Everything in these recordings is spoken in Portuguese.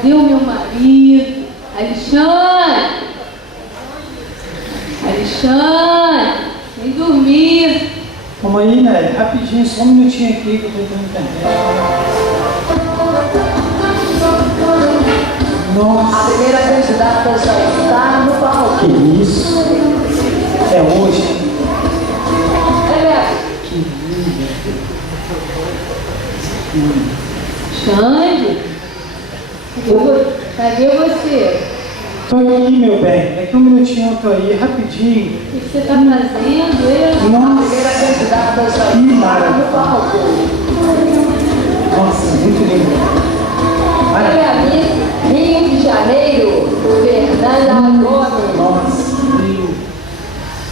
Cadê o meu marido? Alexandre! Alexandre! Vem dormir! Vamos aí, né? Rapidinho, só um minutinho aqui que eu tô na internet. Nossa! A primeira candidata já está no palco. Que isso? É hoje? Que lindo! Xande? Cadê você? Tô aqui, meu bem. Daqui um minutinho eu tô aí, rapidinho. O que você tá fazendo? A primeira candidata já está no palco. Nossa, muito lindo. Olha, Rio de Janeiro, Fernanda Gomes. Nossa, lindo.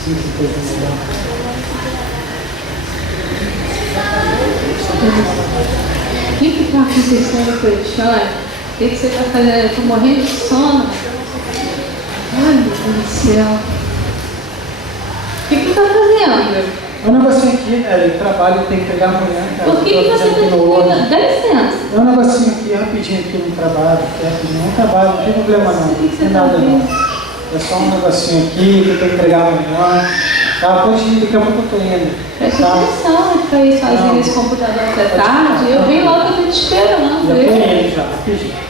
Que coisa legal. O que está acontecendo com o Alexandre? O que você está fazendo? Eu estou morrendo de sono. Ai, meu Deus do céu. O que está fazendo? É um negocinho aqui, né? Ele trabalha, tem que pegar amanhã, cara. Por que você está fazendo? Dá licença. É um negocinho aqui, rapidinho aqui no trabalho, rapidinho. Não trabalho, não tem problema não. Não tem nada não. É só um negocinho aqui que tem que entregar amanhã. Tá, pode ir, daqui a pouco eu tô indo. Presta atenção de ficar aí sozinho nesse computador até tarde. Eu vim logo, eu tô te esperando. Já tô indo já, rapidinho.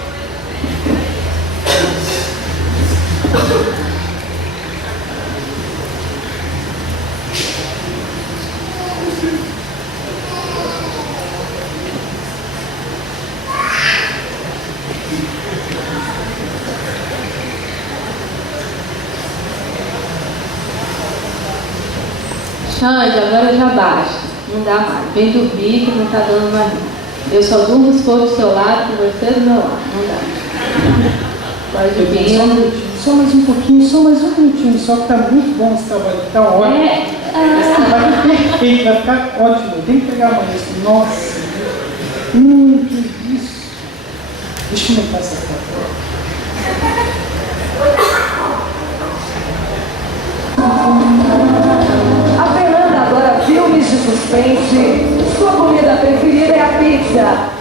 Xande, agora já basta. Não dá mais. Vem dormir que não tá dando mais. Eu só durmo se for do seu lado, com você do meu lado. Não dá. Pode vir. Só mais um pouquinho, só mais um minutinho, só que tá muito bom esse trabalho, tá ótimo. Vai ficar perfeito, vai ficar ótimo. Tem que pegar amanhã. Nossa. Que isso. Deixa eu montar essa foto. A Fernanda adora filmes de suspense. Sua comida preferida é a pizza.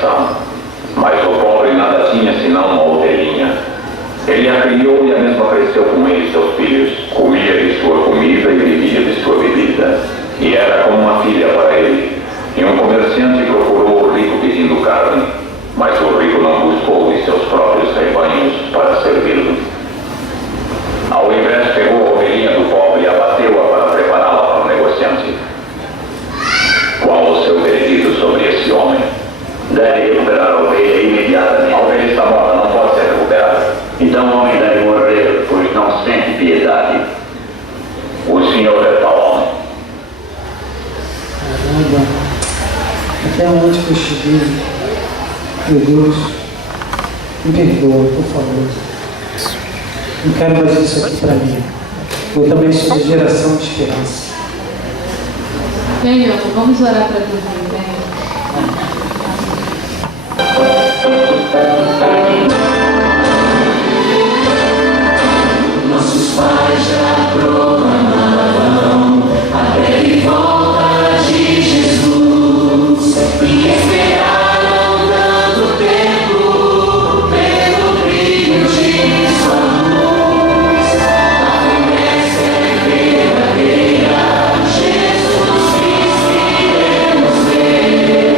atenção. Mas o pobre nada tinha senão uma ovelhinha. Ele a criou e a mesma cresceu com ele e seus filhos. Comia de sua comida e bebia de sua bebida. E era como uma filha para ele. E um comerciante procurou o rico pedindo carne, mas o rico não buscou de seus próprios rebanhos para servi-lo. Ao invés, pegou a ovelhinha do pobre e abateu-a para prepará-la para o negociante. Qual o seu veredito sobre esse homem? Deve recuperar a ovelha imediatamente. A ovelha está morta, não pode ser recuperada. Então o homem deve morrer, pois não sente piedade. O senhor é tal homem. Caramba, até onde que eu cheguei? Meu Deus, me perdoa, por favor. Não quero mais isso aqui para mim. Eu também sou de geração de esperança. Vem, meu amor, vamos orar para dormir, vem. Nossos pais já proclamavam a breve volta de Jesus e esperaram tanto tempo pelo brilho de sua luz. A promessa é verdadeira, Jesus Cristo iremos ver.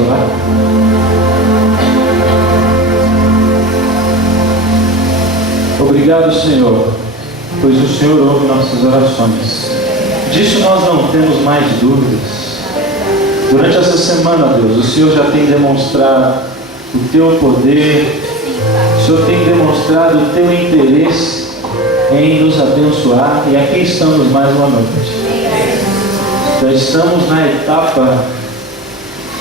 orar? Obrigado, Senhor, pois o Senhor ouve nossas orações. Disso nós não temos mais dúvidas. Durante essa semana, Deus, o Senhor já tem demonstrado o Teu poder, o Senhor tem demonstrado o Teu interesse em nos abençoar, e aqui estamos mais uma noite. Já estamos na etapa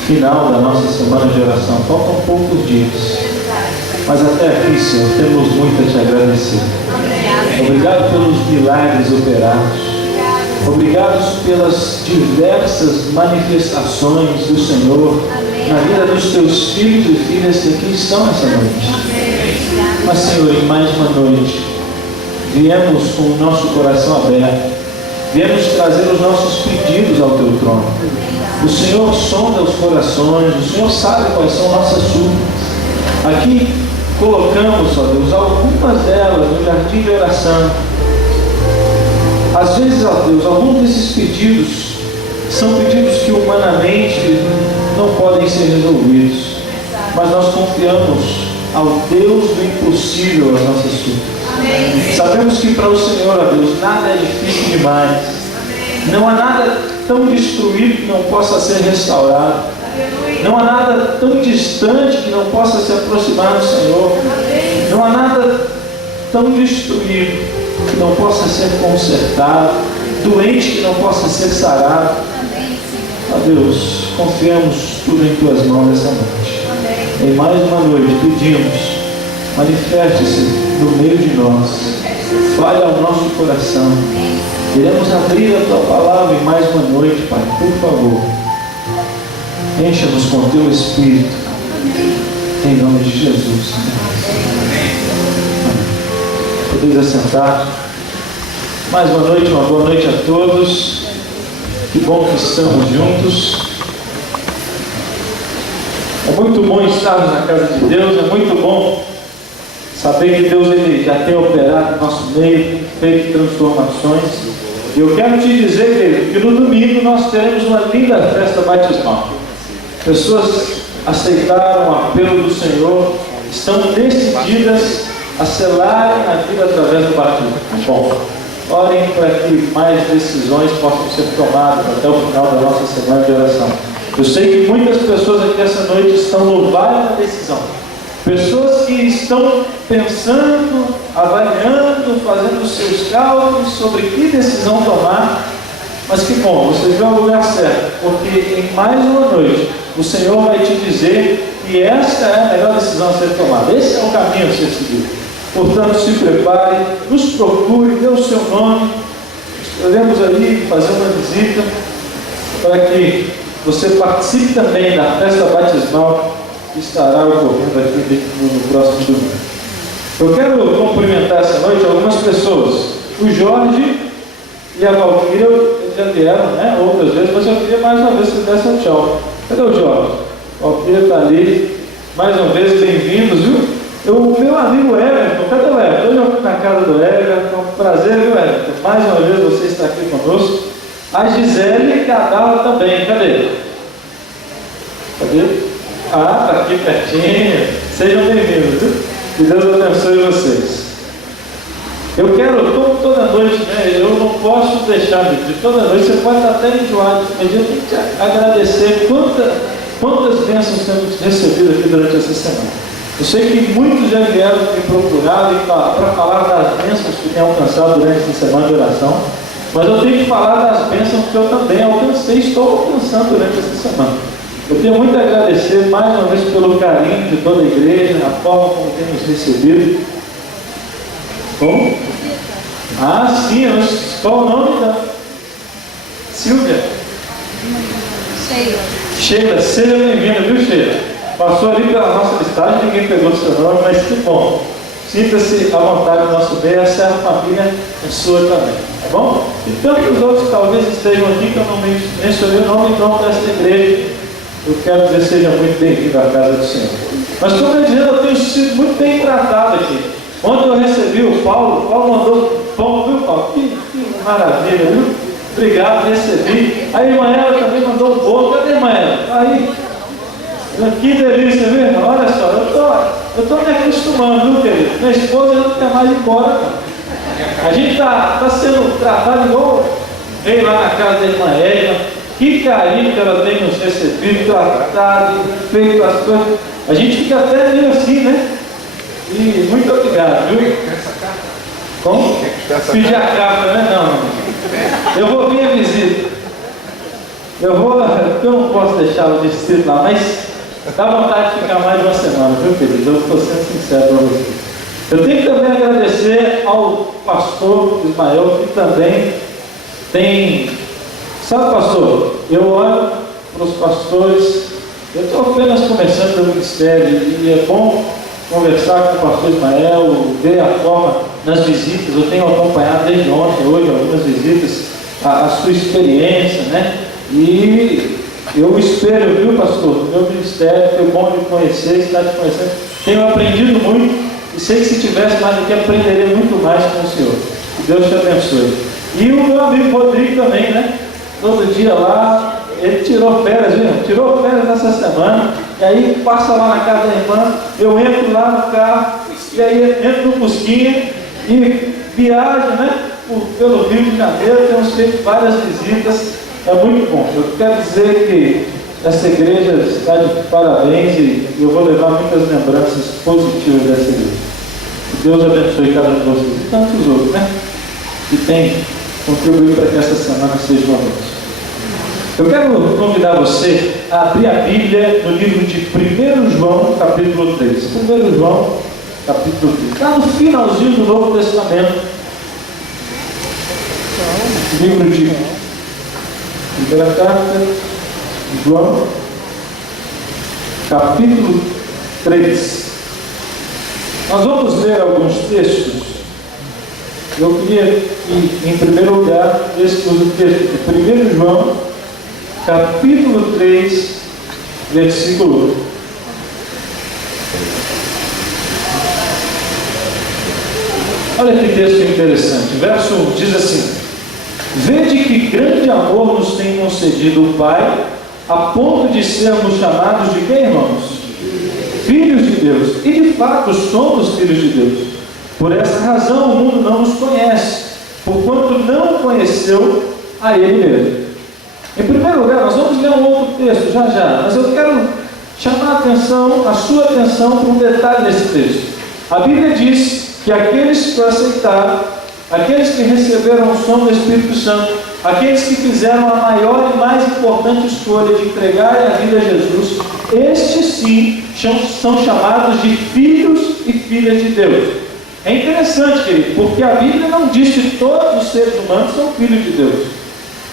final da nossa semana de oração. Faltam poucos dias, mas até aqui, Senhor, temos muito a Te agradecer. Obrigado pelos milagres operados. Obrigado pelas diversas manifestações do Senhor na vida dos Teus filhos e filhas que aqui estão essa noite. Mas, Senhor, em mais uma noite, viemos com o nosso coração aberto, viemos trazer os nossos pedidos ao Teu trono. O Senhor sonda os corações, o Senhor sabe quais são nossas súplicas. Aqui colocamos, ó Deus, algumas delas no jardim de oração. Às vezes, ó Deus, alguns desses pedidos são pedidos que humanamente não podem ser resolvidos, mas nós confiamos ao Deus do impossível as nossas súplicas. Sabemos que para o Senhor, ó Deus, nada é difícil demais. Não há nada tão destruído que não possa ser restaurado. Não há nada tão distante que não possa se aproximar do Senhor. Não há nada tão destruído que não possa ser consertado, doente que não possa ser sarado. Ó Deus, confiamos tudo em Tuas mãos essa noite. Em mais uma noite pedimos, manifeste-se no meio de nós, fale ao nosso coração. Queremos abrir a Tua palavra em mais uma noite, Pai, por favor. Encha-nos com Teu Espírito, em nome de Jesus. Podeis assentar. Mais uma noite, uma boa noite a todos. Que bom que estamos juntos. É muito bom estarmos na casa de Deus. É muito bom saber que Deus ele já tem operado no nosso meio, feito transformações. E eu quero te dizer, querido, que no domingo nós teremos uma linda festa batismal. Pessoas aceitaram o apelo do Senhor, estão decididas a selarem a vida através do batismo. Bom, orem para que mais decisões possam ser tomadas até o final da nossa semana de oração. Eu sei que muitas pessoas aqui essa noite estão no vale da decisão. Pessoas que estão pensando, avaliando, fazendo os seus cálculos sobre que decisão tomar. Mas que bom, você veio ao lugar certo, porque em mais uma noite o Senhor vai te dizer que esta é a melhor decisão a ser tomada. Esse é o caminho a ser seguido. Portanto, se prepare, nos procure, dê o seu nome. Podemos ali fazer uma visita para que você participe também da festa batismal que estará ocorrendo aqui no próximo domingo. Eu quero cumprimentar essa noite algumas pessoas. O Jorge e a Valquíria já vieram, né? Outras vezes, mas eu queria mais uma vez que desse um tchau. Cadê o Jorge? A Valquíria está ali. Mais uma vez, bem-vindos, viu? O meu amigo Everton, cadê o Everton? Hoje eu fui na casa do Everton, prazer, viu, Everton? Mais uma vez você está aqui conosco. A Gisele e a Dala também, cadê? Cadê? Ah, está aqui pertinho. Sejam bem-vindos, viu? Que Deus abençoe vocês. Eu quero, como toda noite, né? Eu não posso deixar de toda noite, você pode estar até enjoado, mas eu tenho que te agradecer quantas bênçãos temos recebido aqui durante essa semana. Eu sei que muitos já vieram me procurar para falar das bênçãos que têm alcançado durante essa semana de oração, mas eu tenho que falar das bênçãos que eu também alcancei e estou alcançando durante essa semana. Eu tenho muito a agradecer mais uma vez pelo carinho de toda a igreja, a forma como temos recebido. Como? Ah, sim, qual o nome da Silvia? Sheila, seja bem-vinda, viu, Sheila? Passou ali pela nossa listagem, ninguém pegou o seu nome, mas que bom. Sinta-se à vontade no nosso meio, essa é a família sua também, tá bom? E tantos outros talvez estejam aqui que eu não mencionei o nome em nome desta igreja. Eu quero dizer, seja muito bem-vindo à casa do Senhor. Mas como eu dizendo, eu tenho sido muito bem tratado aqui. Ontem eu recebi o Paulo mandou pão, viu, Paulo? Que maravilha, viu? Obrigado, recebi. A irmã ela também mandou um bolo. Cadê a irmã ela? Aí. Que delícia, viu? Olha só, eu tô me acostumando, viu, querido? Minha esposa não quer mais ir embora, não. A gente tá sendo tratado igual veio lá na casa da irmã Edna. Que carinho que ela tem nos recebido, tratado, feito as coisas. A gente fica até meio assim, né? E muito obrigado, viu? Como? Pedir a capa, né? Não. Eu vou vir a visita. Eu não posso deixar o distrito lá, mas dá vontade de ficar mais de uma semana, viu, querido? Eu estou sendo sincero para você. Eu tenho que também agradecer ao pastor Ismael, que também tem. Sabe, pastor, eu olho para os pastores, eu estou apenas começando o ministério e é bom conversar com o pastor Ismael, ver a forma nas visitas. Eu tenho acompanhado desde ontem, hoje, algumas visitas, a sua experiência, né? E eu espero, viu, pastor, no meu ministério, foi bom de conhecer, estar te conhecendo. Tenho aprendido muito e sei que se tivesse mais aqui, aprenderia muito mais com o senhor. Que Deus te abençoe. E o meu amigo Rodrigo também, né? Todo dia lá, ele tirou férias, viu? Tirou férias nessa semana, e aí passa lá na casa da irmã, eu entro lá no carro, e aí entro no Fusquinha e viajo, né? Pelo Rio de Janeiro, temos feito várias visitas. É muito bom. Eu quero dizer que essa igreja está de parabéns e eu vou levar muitas lembranças positivas dessa igreja. Que Deus abençoe cada um de vocês e tantos outros, né? Que tem contribuído para que essa semana seja uma bênção. Eu quero convidar você a abrir a Bíblia no livro de 1 João, capítulo 3. 1 João, capítulo 3. Está no finalzinho do Novo Testamento. Livro de Primeira carta de João, capítulo 3. Nós vamos ler alguns textos. Eu queria que, em primeiro lugar, lêssemos o texto de 1 João, capítulo 3, versículo 1. Olha que texto interessante. Verso 1 diz assim: Vede que grande amor nos tem concedido o Pai, a ponto de sermos chamados de quem, irmãos? Filhos de Deus. E de fato somos filhos de Deus. Por essa razão o mundo não nos conhece, porquanto não conheceu a Ele mesmo. Em primeiro lugar, nós vamos ler um outro texto já, mas eu quero chamar a sua atenção para um detalhe desse texto. A Bíblia diz que aqueles que o aceitaram, aqueles que receberam o som do Espírito Santo, aqueles que fizeram a maior e mais importante escolha de entregarem a vida a Jesus, estes sim são chamados de filhos e filhas de Deus. É interessante, querido, porque a Bíblia não diz que todos os seres humanos são filhos de Deus.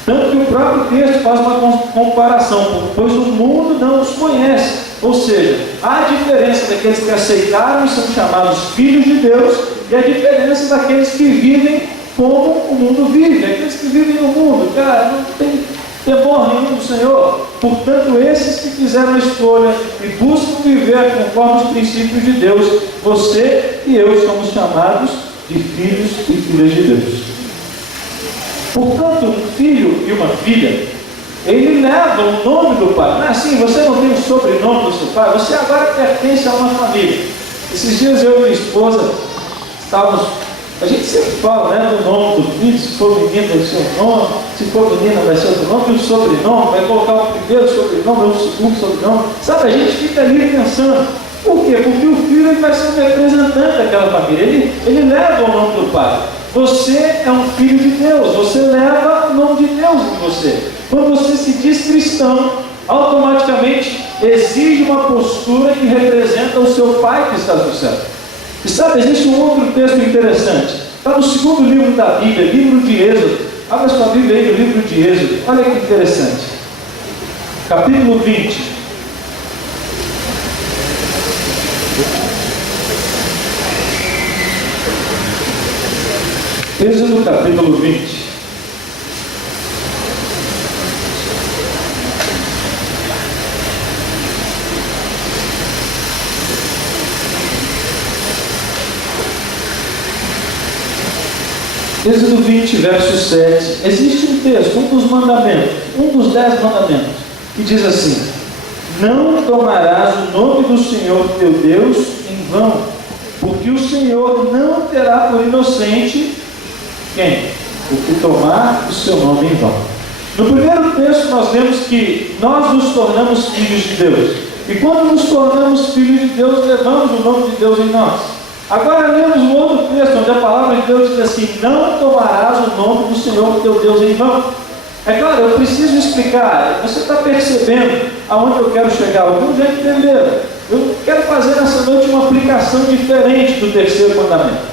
Tanto que o próprio texto faz uma comparação, pois o mundo não os conhece. Ou seja, há a diferença daqueles que aceitaram e são chamados filhos de Deus, e a diferença daqueles que vivem como o mundo vive. Aqueles que vivem no mundo, cara, não tem temor nenhum do Senhor. Portanto, esses que fizeram a escolha e buscam viver conforme os princípios de Deus, você e eu somos chamados de filhos e filhas de Deus. Portanto, um filho e uma filha, ele leva o nome do pai. Não é assim, você não tem o sobrenome do seu pai, você agora pertence a uma família. Esses dias eu e minha esposa estávamos, a gente sempre fala, né, do nome do filho, se for menino vai ser o nome, se for menina vai ser outro nome, e o sobrenome, vai colocar o primeiro sobrenome, o segundo sobrenome. Sabe, a gente fica ali pensando, por quê? Porque o filho ele vai ser um representante daquela família, ele leva o nome do pai. Você é um filho de Deus, você leva o nome de Deus em você. Quando você se diz cristão, automaticamente exige uma postura que representa o seu pai que está no céu. E sabe, existe um outro texto interessante. Está no segundo livro da Bíblia, livro de Êxodo. Abra sua Bíblia aí no livro de Êxodo. Olha que interessante. Capítulo 20. Êxodo capítulo 20. Êxodo 20, verso 7. Existe um texto, um dos mandamentos, um dos 10 mandamentos, que diz assim: não tomarás o nome do Senhor teu Deus em vão, porque o Senhor não terá por inocente quem? O que tomar o seu nome em vão. No primeiro texto nós vemos que nós nos tornamos filhos de Deus. E quando nos tornamos filhos de Deus, levamos o nome de Deus em nós. Agora lemos um outro texto onde a palavra de Deus diz assim: não tomarás o nome do Senhor teu Deus em vão. É claro, eu preciso explicar. Você está percebendo aonde eu quero chegar? Alguns já entenderam. Eu quero fazer nessa noite uma aplicação diferente do terceiro mandamento.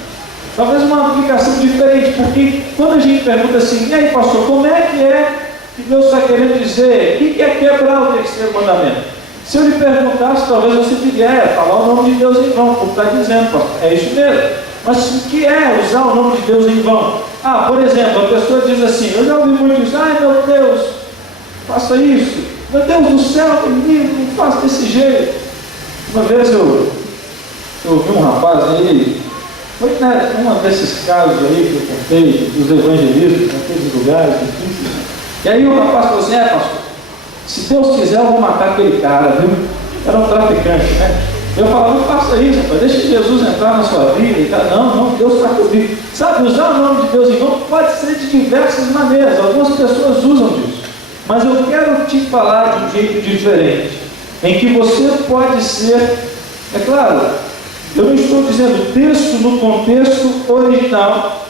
Talvez uma aplicação diferente, porque quando a gente pergunta assim: e aí, pastor, como é que Deus está querendo dizer? O que é quebrar o terceiro mandamento? Se eu lhe perguntasse, talvez você diria: falar o nome de Deus em vão, como está dizendo, pastor. É isso mesmo. Mas o que é usar o nome de Deus em vão? Por exemplo, a pessoa diz assim: eu já ouvi muito isso, ai meu Deus, faça isso, meu Deus do céu, me livre, não faça desse jeito. Uma vez eu ouvi um rapaz aí, foi um desses casos aí que eu contei, dos evangelistas, naqueles lugares difíceis. E aí o rapaz falou assim: pastor, se Deus quiser eu vou matar aquele cara, viu? Era um traficante, né? Eu falava: não faça isso, rapaz, deixa Jesus entrar na sua vida e tal. Não, Deus está comigo. Sabe, usar o nome de Deus em vão pode ser de diversas maneiras. Algumas pessoas usam disso. Mas eu quero te falar de um jeito diferente, em que você pode ser, é claro, eu não estou dizendo o texto no contexto original,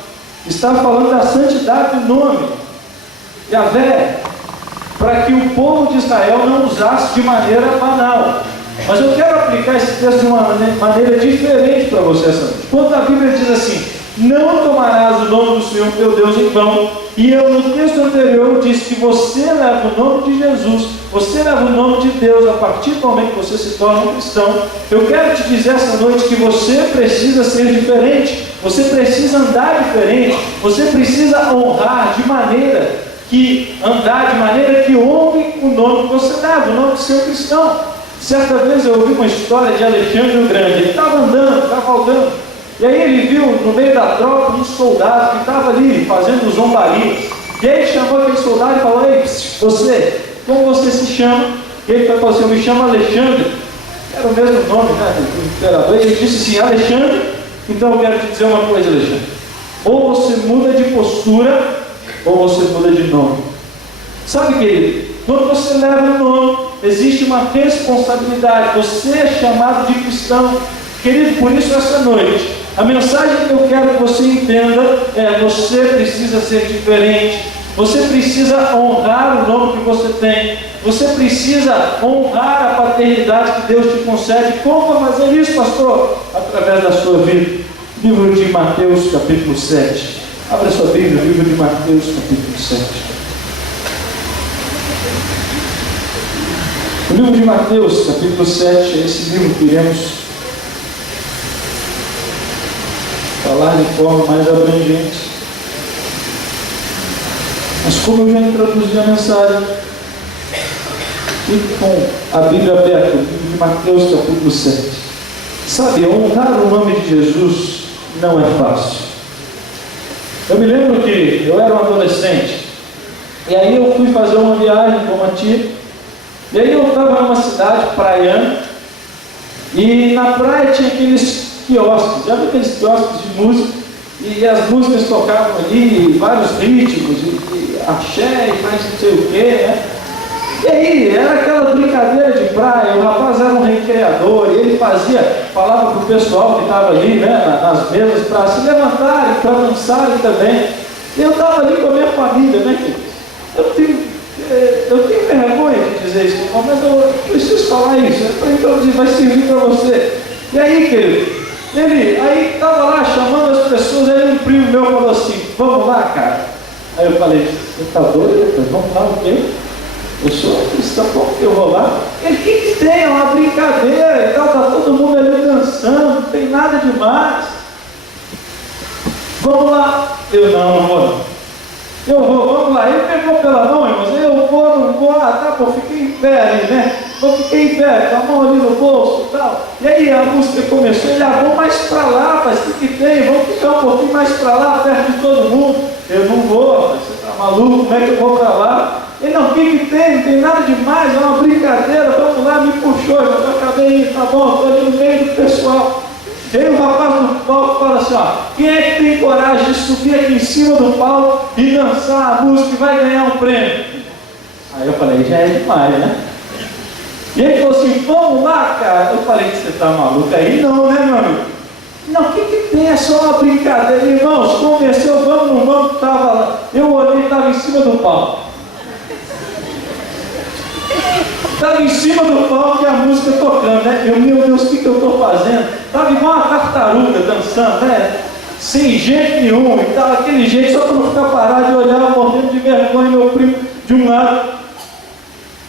está falando da santidade do nome, Yahvé, para que o povo de Israel não usasse de maneira banal. Mas eu quero aplicar esse texto de uma maneira diferente para você essa noite. Quando a Bíblia diz assim: não tomarás o nome do Senhor teu Deus em vão, e eu no texto anterior disse que você leva o nome de Jesus, você leva o nome de Deus a partir do momento que você se torna um cristão. Eu quero te dizer essa noite que você precisa ser diferente, você precisa andar diferente, você precisa honrar de maneira que honre o nome que você leva, o nome de ser cristão. Certa vez eu ouvi uma história de Alexandre o Grande. Ele estava andando, cavalgando, e aí ele viu no meio da tropa um soldado que estava ali fazendo zombarias. E aí ele chamou aquele soldado e falou: ei, você, como você se chama? E ele falou assim: eu me chamo Alexandre. Era o mesmo nome, né, do imperador. E ele disse assim: Alexandre, então eu quero te dizer uma coisa, Alexandre. Ou você muda de postura, ou você muda de nome. Sabe, querido, quando você leva o nome, existe uma responsabilidade. Você é chamado de cristão. Querido, por isso essa noite, a mensagem que eu quero que você entenda é: você precisa ser diferente. Você precisa honrar o nome que você tem. Você precisa honrar a paternidade que Deus te concede. Como fazer isso, pastor? Através da sua vida. Livro de Mateus, capítulo 7. Abra sua Bíblia, livro de Mateus, capítulo 7. O livro de Mateus, capítulo 7, é esse livro que iremos falar de forma mais abrangente. Mas como eu já introduzi a mensagem, fique com a Bíblia aberta, o livro de Mateus, capítulo 7. Sabe, honrar o nome de Jesus não é fácil. Eu me lembro que eu era um adolescente, e aí eu fui fazer uma viagem com uma tia. E aí eu estava numa cidade praiana, e na praia tinha aqueles quiosques, já viu aqueles quiosques de música? E as músicas tocavam ali, vários ritmos, e axé, e mais não sei o que, né? E aí, era aquela brincadeira de praia, o rapaz era um recreador, e ele falava para o pessoal que estava ali, né, nas mesas, para se levantarem, para dançarem também. E eu estava ali com a minha família, né, querido? Eu tenho vergonha de dizer isso, mas eu preciso falar isso, então vai servir para você. E aí, querido, ele aí estava lá chamando as pessoas, aí um primo meu falou assim: vamos lá, cara. Aí eu falei: você está doido? Vamos lá o quê? Eu sou cristão, como que eu vou lá? Ele: o que tem? É uma brincadeira e tal, está todo mundo ali dançando, não tem nada demais. Vamos lá. Eu: não vou não. Eu vou, vamos lá. Ele pegou pela mão, irmãos, eu vou, não vou, tá bom, fiquei em pé ali, né? Eu fiquei em pé, com a mão ali no bolso e tal. E aí a música começou, ele: vamos mais para lá, rapaz, o que tem? Vamos ficar um pouquinho mais para lá, perto de todo mundo. Eu: não vou, rapaz, você tá maluco, como é que eu vou para lá? Ele: não, o que tem? Não tem nada demais, é uma brincadeira, vamos lá, me quem é que tem coragem de subir aqui em cima do palco e dançar a música e vai ganhar um prêmio? Aí eu falei, já é demais, né? E ele falou assim, vamos lá, cara. Eu falei, você tá maluco aí? Não, né, meu amigo? Não, o que tem? É só uma brincadeira. Irmãos, convenceu, vamos, não vamos, estava lá. Eu olhei, estava em cima do palco. Estava em cima do palco e a música tocando, né? Meu Deus, o que eu estou fazendo? Estava igual uma tartaruga dançando, né? Sem jeito nenhum, e estava aquele jeito, só para não ficar parado e olhar, morrendo de vergonha, meu primo de um lado,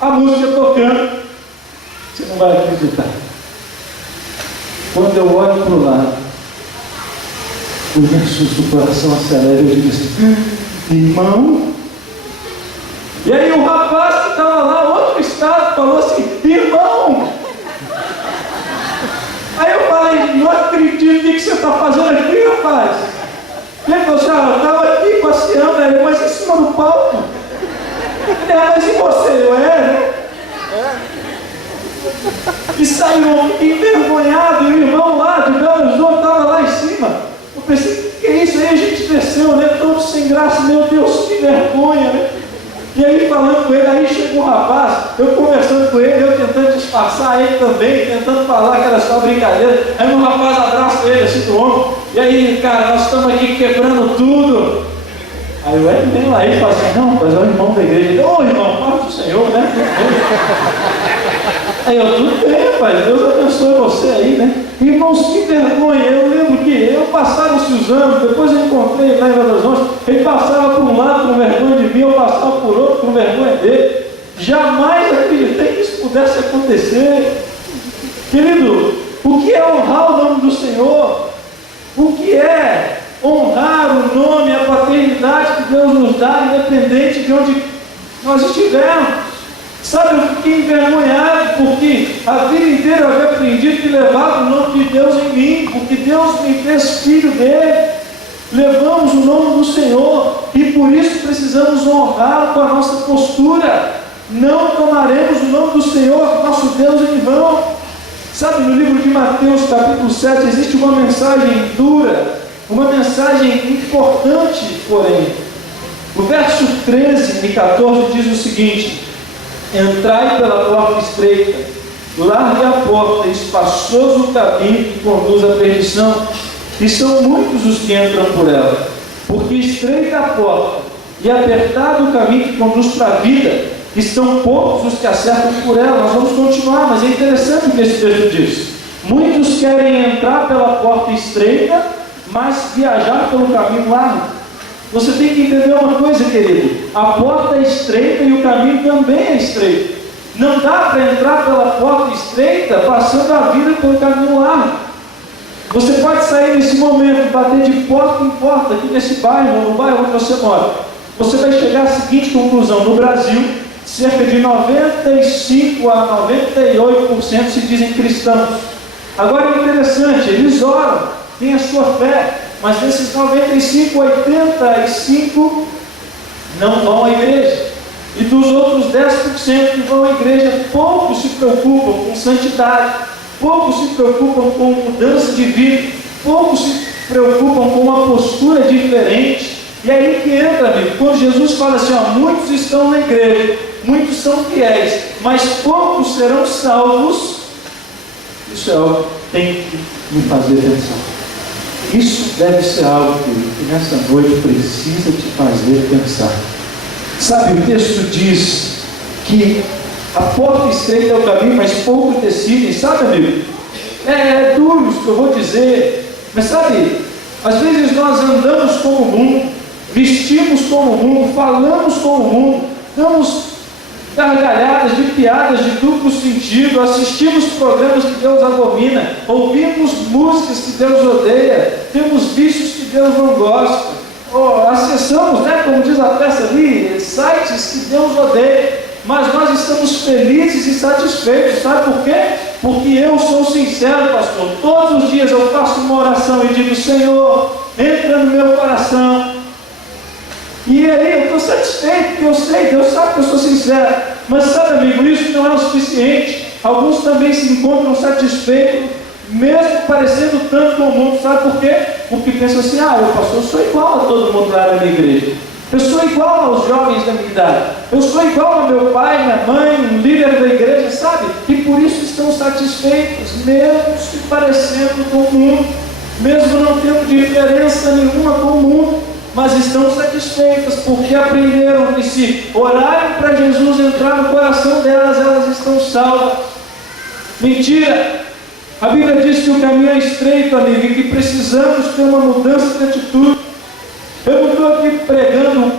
a música tocando. Você não vai acreditar. Quando eu olho para o lado, o meu susto do coração acelera e eu digo assim, irmão. E aí o rapaz que estava lá, outro estado, falou assim, irmão. Aí eu falei, não acredito, o que você está fazendo aqui, rapaz? E ele falou assim, eu estava aqui passeando, mas em cima do palco. Mas e você? Eu né? E saiu, fiquei envergonhado, e o irmão lá de Belo Horizonte estava lá em cima. Eu pensei, que é isso? Aí a gente desceu, né? Todos sem graça, meu Deus, que vergonha, né? E aí falando com ele, aí chegou um rapaz, eu conversando com ele, eu tentando disfarçar ele também, tentando falar que era só brincadeira. Aí um rapaz abraça ele assim do ombro, e aí, cara, nós estamos aqui quebrando tudo. Aí o Ed vem lá e fala assim, não, mas é o irmão da igreja. Ele, ô irmão, paz do Senhor, né? Aí eu, tudo bem, rapaz, Deus abençoe você aí, né? Irmãos, que vergonha, eu lembro que eu passava-se os anos, depois eu encontrei lá em Belo Horizonte, ele passava por um lado com vergonha de mim, eu passava por outro com vergonha dele. Jamais acreditei que isso pudesse acontecer. Querido, o que é honrar o nome do Senhor? O que é honrar o nome, a paternidade que Deus nos dá, independente de onde nós estivermos? Sabe, eu fiquei envergonhado porque a vida inteira eu havia aprendido que levava o nome de Deus em mim, porque Deus me fez filho dele. Levamos o nome do Senhor e por isso precisamos honrar com a nossa postura. Não tomaremos o nome do Senhor, nosso Deus, em vão. Sabe, no livro de Mateus, capítulo 7, existe uma mensagem dura, uma mensagem importante, porém. O verso 13 e 14 diz o seguinte: entrai pela porta estreita, larga a porta, espaçoso o caminho que conduz à perdição, e são muitos os que entram por ela, porque estreita a porta e apertado o caminho que conduz para a vida, e são poucos os que acertam por ela. Nós vamos continuar, mas é interessante o que esse texto diz. Muitos querem entrar pela porta estreita, mas viajar pelo caminho largo. Você tem que entender uma coisa, querido. A porta é estreita e o caminho também é estreito. Não dá para entrar pela porta estreita passando a vida pelo caminho largo. Você pode sair nesse momento, bater de porta em porta aqui nesse bairro, ou no bairro onde você mora. Você vai chegar à seguinte conclusão: no Brasil, cerca de 95 a 98% se dizem cristãos. Agora é interessante, eles oram, têm a sua fé, mas desses 95, 85 não vão à igreja. E dos outros 10% que vão à igreja, poucos se preocupam com santidade, poucos se preocupam com mudança de vida, poucos se preocupam com uma postura diferente. E aí que entra, amigo, quando Jesus fala assim, ó, muitos estão na igreja, muitos são fiéis, mas poucos serão salvos. Isso é algo que tem que me fazer pensar. Isso deve ser algo que nessa noite precisa te fazer pensar. Sabe, o texto diz que a porta estreita é o caminho, mas poucos decidem. Sabe, amigo? É duro isso que eu vou dizer, mas sabe, às vezes nós andamos como o mundo, vestimos como o mundo, falamos como o mundo, damos gargalhadas de piadas de duplo sentido, assistimos programas que Deus abomina, ouvimos músicas que Deus odeia, temos vícios que Deus não gosta, acessamos, né, como diz a peça ali, sites que Deus odeia, mas nós estamos felizes e satisfeitos. Sabe por quê? Porque eu sou sincero, pastor. Todos os dias eu faço uma oração e digo, Senhor, entra no meu coração. E aí eu estou satisfeito, porque eu sei, Deus sabe que eu sou sincero. Mas sabe, amigo, isso não é o suficiente. Alguns também se encontram satisfeitos mesmo parecendo tanto com o mundo. Sabe por quê? Porque pensa assim: eu pastor, eu sou igual a todo mundo lá na minha igreja, eu sou igual aos jovens da minha idade, eu sou igual ao meu pai, minha mãe, um líder da igreja, sabe? E por isso estão satisfeitos, mesmo se parecendo com o mundo, mesmo não tendo diferença nenhuma com o mundo, mas estão satisfeitas, porque aprenderam que se orarem para Jesus entrar no coração delas, elas estão salvas. Mentira! A Bíblia diz que o caminho é estreito, amigo, e que precisamos ter uma mudança de atitude. Eu não estou aqui pregando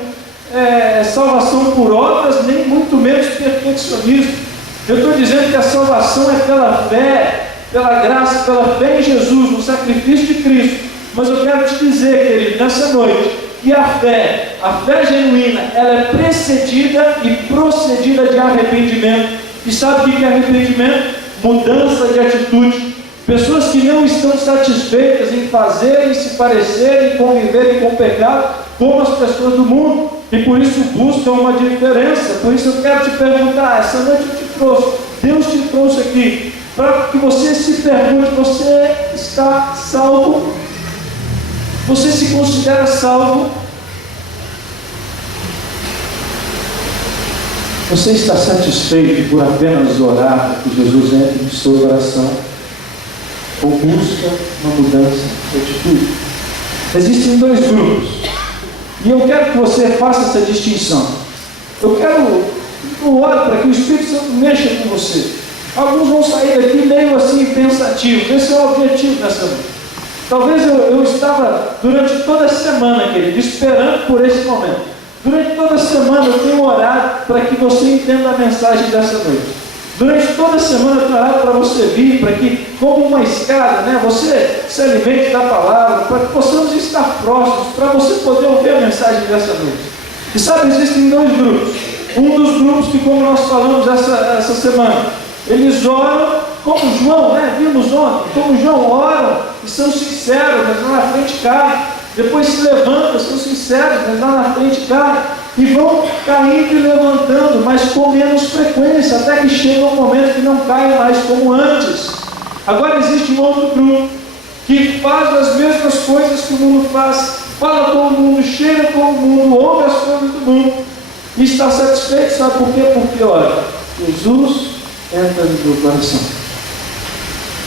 salvação por obras, nem muito menos perfeccionismo. Eu estou dizendo que a salvação é pela fé, pela graça, pela fé em Jesus, no sacrifício de Cristo. Mas eu quero te dizer, querido, nessa noite, que a fé genuína, ela é precedida e procedida de arrependimento. E sabe o que é arrependimento? Mudança de atitude. Pessoas que não estão satisfeitas em fazerem, se parecerem, conviverem com o pecado, como as pessoas do mundo, e por isso buscam uma diferença. Por isso eu quero te perguntar, essa noite eu te trouxe, Deus te trouxe aqui, para que você se pergunte: você está salvo? Você se considera salvo? Você está satisfeito por apenas orar para que Jesus entre no seu coração? Ou busca uma mudança de atitude? Existem dois grupos, e eu quero que você faça essa distinção. Eu oro para que o Espírito Santo mexa com você. Alguns vão sair daqui meio assim pensativos. Esse é o objetivo dessa noite. Talvez eu estava durante toda a semana, querido, esperando por esse momento. Durante toda a semana eu tenho orado para que você entenda a mensagem dessa noite. Durante toda a semana eu tenho orado para você vir, para que, como uma escada, você se alimente da palavra, para que possamos estar próximos, para você poder ouvir a mensagem dessa noite. E sabe, existem dois grupos. Um dos grupos que, como nós falamos essa semana, eles oram como João, vimos ontem, como João oram e são sinceros, mas lá na frente caem. Depois se levantam, são sinceros, mas lá na frente caem. E vão caindo e levantando, mas com menos frequência, até que chega um momento que não caem mais como antes. Agora existe um outro grupo que faz as mesmas coisas que o mundo faz, fala com o mundo, chega com o mundo, ouve as coisas do mundo e está satisfeito. Sabe por quê? Porque, olha, Jesus entra no meu coração.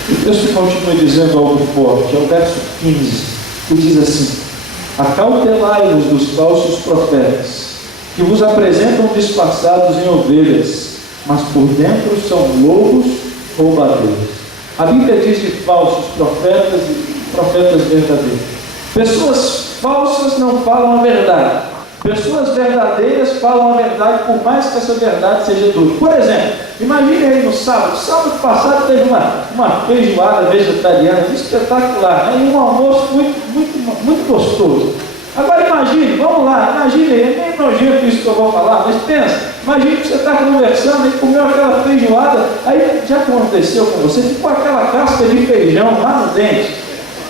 O texto continua dizendo algo forte, é o verso 15, que diz assim: acautelai-vos dos falsos profetas, que vos apresentam disfarçados em ovelhas, mas por dentro são lobos roubadores. A Bíblia diz de falsos profetas e profetas verdadeiros. Pessoas falsas não falam a verdade. Pessoas verdadeiras falam a verdade, por mais que essa verdade seja dura. Por exemplo, imagine aí no sábado. Sábado passado teve uma feijoada vegetariana espetacular, e um almoço muito gostoso. Agora imagine, vamos lá, imagine aí, é meio nojento isso que eu vou falar, mas pensa, imagine que você está conversando e comeu aquela feijoada, aí já aconteceu com você, ficou aquela casca de feijão lá no dente,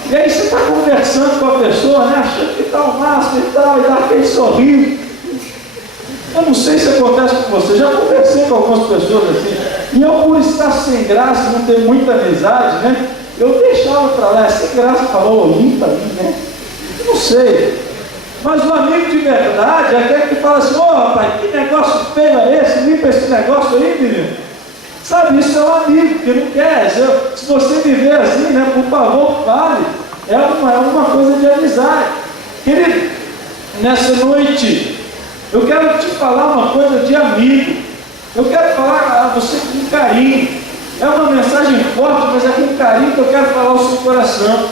e aí você está conversando com a pessoa, achando que está o máximo e tal, e dá aquele sorriso. Eu não sei se acontece com você, já conversei com algumas pessoas assim, e eu, por estar sem graça, não ter muita amizade, eu deixava para lá, sem graça, falou, limpa ali, eu não sei. Mas o amigo de verdade é aquele que fala assim: rapaz, que negócio feio é esse? Limpa esse negócio aí, menino. Sabe, isso é um amigo que não quer. Se você viver assim, por favor, fale. É uma coisa de amizade. Querido, nessa noite, eu quero te falar uma coisa de amigo. Eu quero falar a você com carinho. É uma mensagem forte, mas é com carinho que eu quero falar ao seu coração.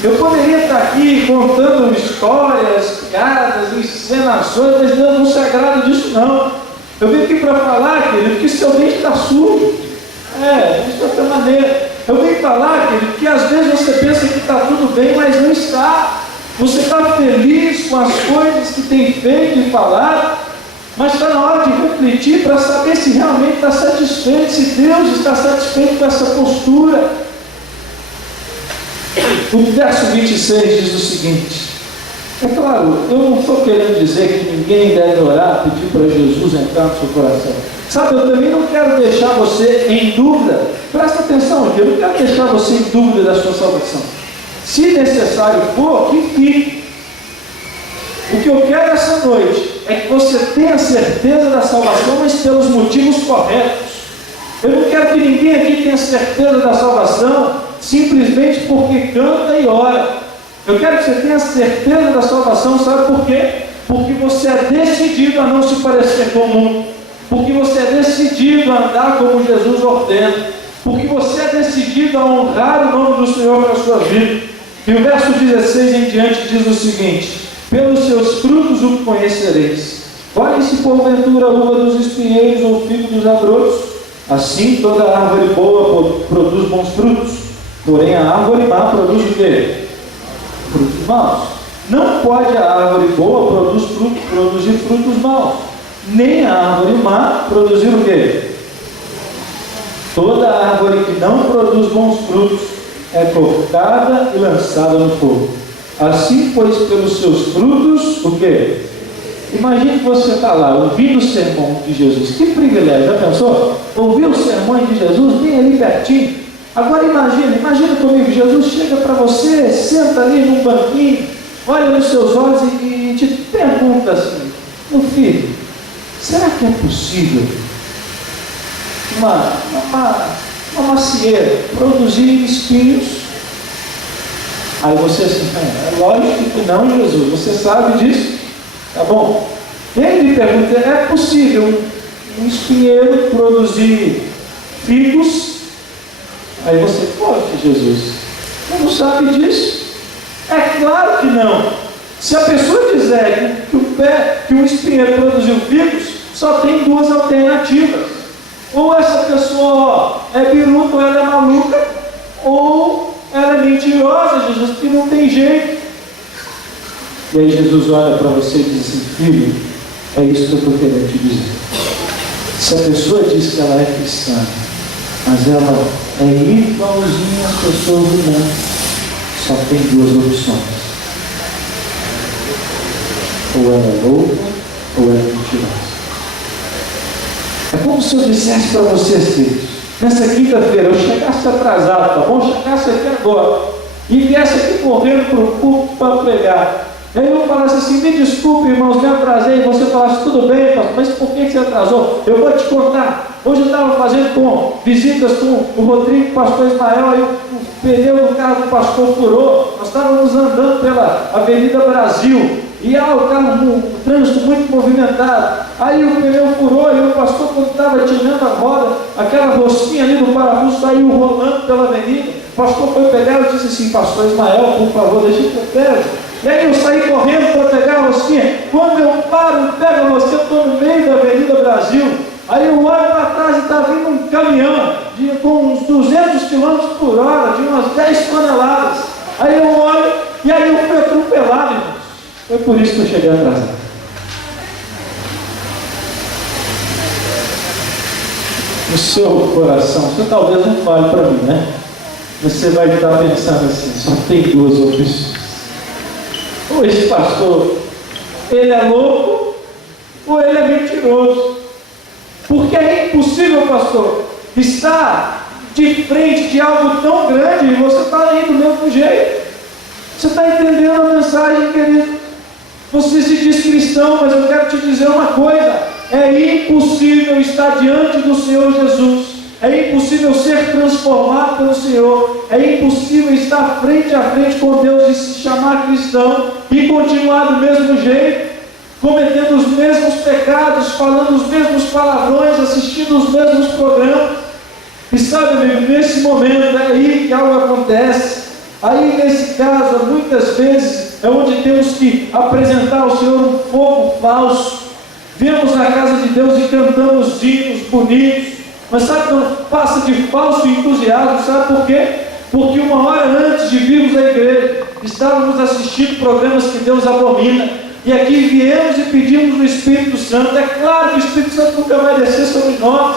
Eu poderia estar aqui contando histórias, piadas, encenações, mas Deus não se agrada disso não. Eu vim aqui para falar, querido, que seu dente está sujo. De outra maneira. Eu vim falar, querido, que às vezes você pensa que está tudo bem, mas não está. Você está feliz com as coisas que tem feito e falado, mas está na hora de refletir para saber se realmente está satisfeito, se Deus está satisfeito com essa postura. O verso 26 diz o seguinte: é claro, eu não estou querendo dizer que ninguém deve orar, pedir para Jesus entrar no seu coração. Sabe, eu também não quero deixar você em dúvida. Presta atenção Eu não quero deixar você em dúvida da sua salvação. Se necessário for, que fique. O que eu quero essa noite é que você tenha certeza da salvação, mas pelos motivos corretos. Eu não quero que ninguém aqui tenha certeza da salvação simplesmente porque canta e ora. Eu quero que você tenha certeza da salvação, sabe por quê? Porque você é decidido a não se parecer com o mundo. Porque você é decidido a andar como Jesus ordena. Porque você é decidido a honrar o nome do Senhor para a sua vida. E o verso 16 em diante diz o seguinte: pelos seus frutos o conhecereis. Olhem se porventura a uva dos espinheiros ou o figo dos abrolhos. Assim toda árvore boa produz bons frutos, porém a árvore má produz o quê? Frutos maus. Não pode a árvore boa produzir frutos maus, nem a árvore má produzir o quê? Toda árvore que não produz bons frutos é cortada e lançada no fogo. Assim, pois, pelos seus frutos, o quê? Imagine que você está lá ouvindo o sermão de Jesus. Que privilégio, já pensou? Ouvir o sermão de Jesus bem ali pertinho. Agora imagina comigo, Jesus chega para você, senta ali num banquinho, olha nos seus olhos e te pergunta assim: meu filho, será que é possível uma macieira produzir espinhos? Aí você assim: é lógico que não, Jesus, você sabe disso? Tá bom. Ele lhe pergunta: é possível um espinheiro produzir figos? Aí você: poxa, Jesus, você não sabe disso? É claro que não. Se a pessoa disser que um espinheiro produziu figos, só tem duas alternativas: ou essa pessoa é biruta, ou ela é maluca, ou ela é mentirosa, Jesus, que não tem jeito. E aí Jesus olha para você e diz assim: filho, é isso que eu estou querendo te dizer. Se a pessoa diz que ela é cristã, mas ela é igualzinha às pessoas do mundo, só tem duas opções: ou ela é louca, ou ela é mentirosa. É como se eu dissesse para vocês, filhos, nessa quinta-feira, eu chegasse atrasado, tá bom? Chegasse aqui agora e viesse aqui correndo para o culto para pregar. E aí eu falasse assim: me desculpe, irmãos, me atrasei. E você falasse: tudo bem, pastor, mas por que você atrasou? Eu vou te contar. Hoje eu estava fazendo visitas com o Rodrigo, o pastor Ismael, aí o pneu do carro do pastor furou. Nós estávamos andando pela Avenida Brasil e o trânsito muito movimentado. Aí o pneu furou e o pastor, quando estava tirando a roda, aquela rosquinha ali do parafuso saiu rolando pela avenida. O pastor foi pegar e disse assim: pastor Ismael, por favor, deixa que eu pego. E aí eu saí correndo para pegar a rosquinha. Quando eu paro e pego a rosquinha, eu estou no meio da Avenida Brasil. Aí eu olho para trás e está vindo um caminhão com uns 200 km por hora, de umas 10 toneladas. Aí eu olho e aí eu fui atropelado, irmãos. Foi por isso que eu cheguei atrasado. No seu coração, você talvez não fale para mim, né? Mas você vai estar pensando assim: só tem duas opções. Ou esse pastor, ele é louco, ou ele é mentiroso. Porque é impossível, pastor, estar de frente de algo tão grande e você está aí do mesmo jeito. Você está entendendo a mensagem, querido? Você se diz cristão, mas eu quero te dizer uma coisa: é impossível estar diante do Senhor Jesus. É impossível ser transformado pelo Senhor. É impossível estar frente a frente com Deus e se chamar cristão e continuar do mesmo jeito, cometendo os mesmos pecados, falando os mesmos palavrões, assistindo os mesmos programas. E sabe, amigo, nesse momento é aí que algo acontece. Aí, nesse caso, muitas vezes é onde temos que apresentar ao Senhor um fogo falso. Vemos na casa de Deus e cantamos hinos bonitos, mas sabe, não passa de falso entusiasmo. Sabe por quê? Porque uma hora antes de virmos à igreja, estávamos assistindo programas que Deus abomina, e aqui viemos e pedimos o Espírito Santo. É claro que o Espírito Santo nunca vai descer sobre nós.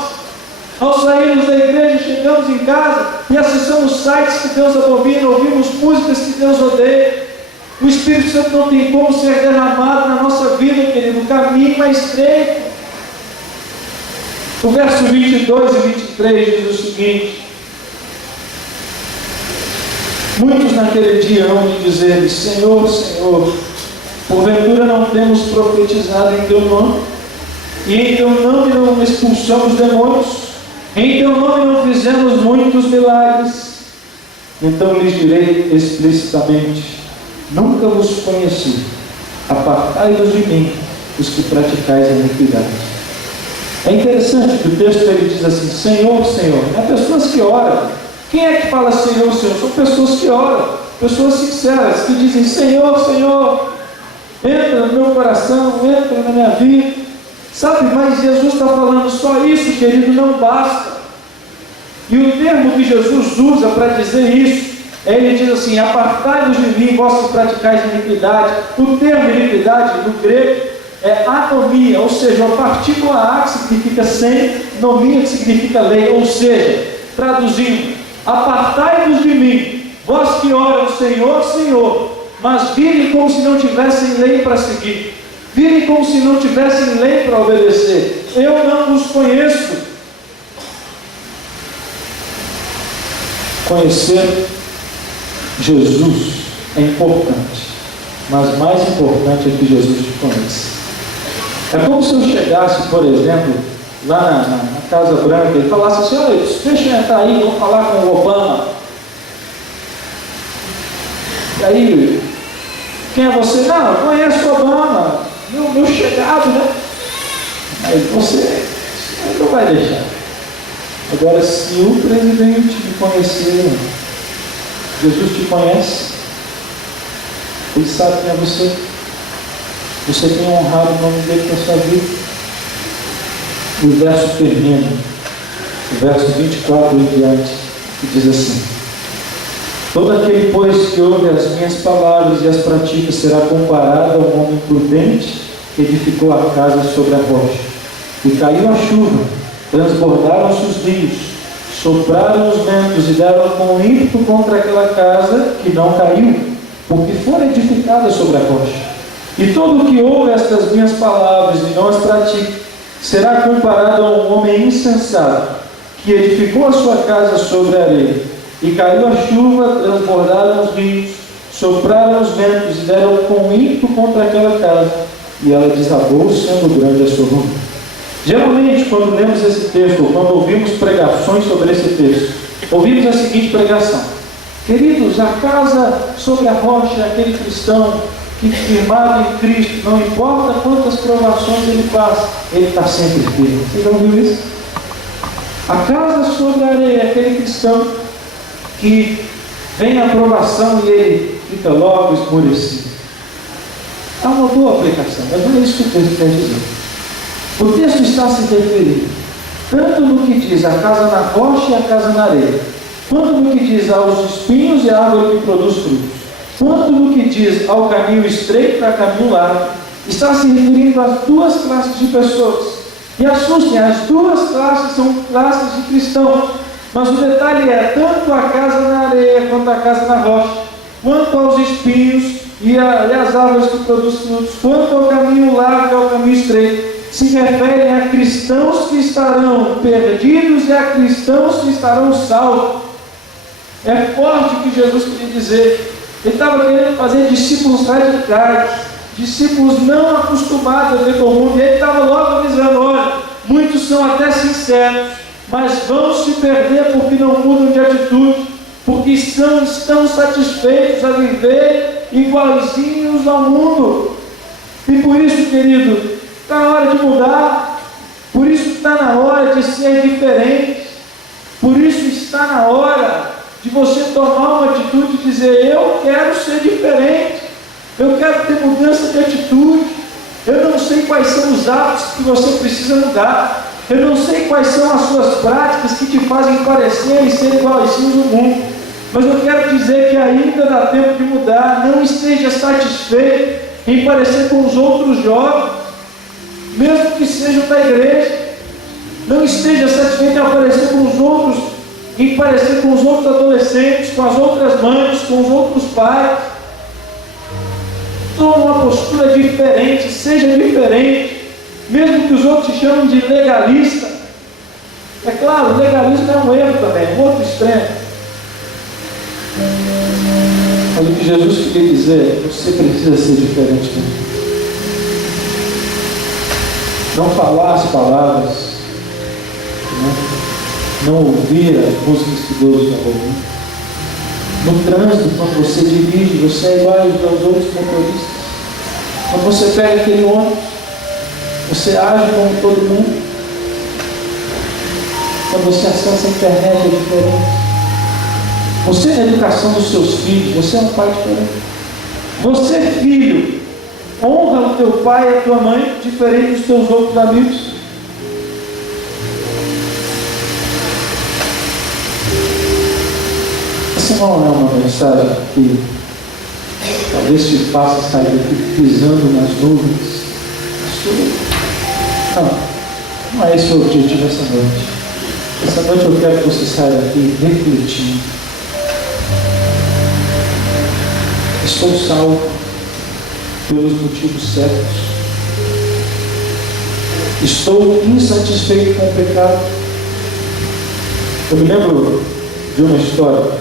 Ao sairmos da igreja, chegamos em casa e acessamos sites que Deus abomina, ouvimos músicas que Deus odeia. O Espírito Santo não tem como ser derramado na nossa vida, querido. O caminho é estreito. O verso 22 e 23 diz o seguinte: Muitos naquele dia vão me dizer: Senhor, Senhor, porventura não temos profetizado em Teu nome? E em Teu nome não expulsamos demônios? Em Teu nome não fizemos muitos milagres? Então lhes direi explicitamente: nunca vos conheci. Apartai-vos de mim, os que praticais a iniquidade. É interessante que o texto ele diz assim: Senhor, Senhor. É pessoas que oram. Quem é que fala Senhor, Senhor? São pessoas que oram, pessoas sinceras, que dizem: Senhor, Senhor, entra no meu coração, entra na minha vida. Sabe, mas Jesus está falando só isso, querido, não basta. E o termo que Jesus usa para dizer isso, ele diz assim: apartai-vos de mim, vós que praticais iniquidade. O termo iniquidade no grego é anomia, ou seja, uma partícula A que significa sem, nomia que significa lei, ou seja, traduzindo: apartai-vos de mim, vós que oram Senhor, Senhor, mas virem como se não tivessem lei para seguir, virem como se não tivessem lei para obedecer. Eu não os conheço. Conhecer Jesus é importante, mas mais importante é que Jesus te conheça. É como se eu chegasse, por exemplo, lá na Casa Branca e falasse assim: olha, deixa eu entrar aí, vou falar com o Obama. E aí, quem é você? Não, eu conheço o Obama, meu chegado, né? Aí você não vai deixar. Agora, se o presidente me conhecer, Jesus te conhece, ele sabe quem é você. Você tem honrado o nome dele com a sua vida. O verso termina, o verso 24 em diante, que diz assim: todo aquele, pois, que ouve as minhas palavras e as pratica, será comparado ao homem prudente que edificou a casa sobre a rocha. E caiu a chuva, transbordaram-se os rios, sopraram os ventos e deram com ímpeto contra aquela casa, que não caiu, porque fora edificada sobre a rocha. E todo o que ouve estas minhas palavras e não as pratica, será comparado a um homem insensato, que edificou a sua casa sobre a areia. E caiu a chuva, transbordaram os rios, sopraram os ventos e deram com ímpeto contra aquela casa, e ela desabou, sendo grande a sua ruína. Geralmente, quando lemos esse texto, ou quando ouvimos pregações sobre esse texto, ouvimos a seguinte pregação: queridos, a casa sobre a rocha é aquele cristão que, firmado em Cristo, não importa quantas provações ele passa, ele está sempre firme. Você já ouviu isso? A casa sobre a areia é aquele cristão que vem a provação e ele fica logo esmurecido. É uma boa aplicação, mas não é isso que o texto quer dizer. O texto está se referindo tanto no que diz a casa na rocha e a casa na areia, quanto no que diz aos espinhos e à árvore que produz frutos, quanto no que diz ao caminho estreito e ao caminho largo. Está se referindo às duas classes de pessoas. E assustem, as duas classes são classes de cristãos. Mas o detalhe é, tanto a casa na areia quanto a casa na rocha, quanto aos espinhos e as árvores que produzem frutos, quanto ao caminho largo e ao caminho estreito, se referem a cristãos que estarão perdidos e a cristãos que estarão salvos. É forte o que Jesus queria dizer. Ele estava querendo fazer discípulos radicais, discípulos não acostumados a ver com o mundo, e ele estava logo avisando: olha, muitos são até sinceros, mas vão se perder porque não mudam de atitude, porque estão satisfeitos a viver igualzinhos ao mundo. E por isso, querido, está na hora de mudar, por isso está na hora de ser diferente, por isso está na hora de você tomar uma atitude e dizer: eu quero ser diferente, eu quero ter mudança de atitude. Eu não sei quais são os hábitos que você precisa mudar, eu não sei quais são as suas práticas que te fazem parecer e ser igualzinhos ao mundo, mas eu quero dizer que ainda dá tempo de mudar. Não esteja satisfeito em parecer com os outros jovens, mesmo que sejam da igreja. Não esteja satisfeito em aparecer com os outros, em parecer com os outros adolescentes, com as outras mães, com os outros pais. Tome uma postura diferente, seja diferente, mesmo que os outros te chamem de legalista. É claro, o legalismo é um erro também, um outro extremo. que Jesus queria dizer: você precisa ser diferente de mim. Não falar as palavras, né? Não ouvir as músicas que Deus já ouviu. No trânsito, quando você dirige, você é igual aos outros motoristas. Quando você pega aquele ônibus, você age como todo mundo. Quando você acessa a internet é diferente. Você na educação dos seus filhos, você é um pai diferente. Você, filho, honra o teu pai e a tua mãe diferente dos teus outros amigos. Essa não é uma mensagem que talvez te faça sair daqui pisando nas nuvens. Não é esse o objetivo dessa noite. Essa noite eu quero que você saia daqui refletindo. Estou salvo pelos motivos certos. Estou insatisfeito com o pecado. Eu me lembro de uma história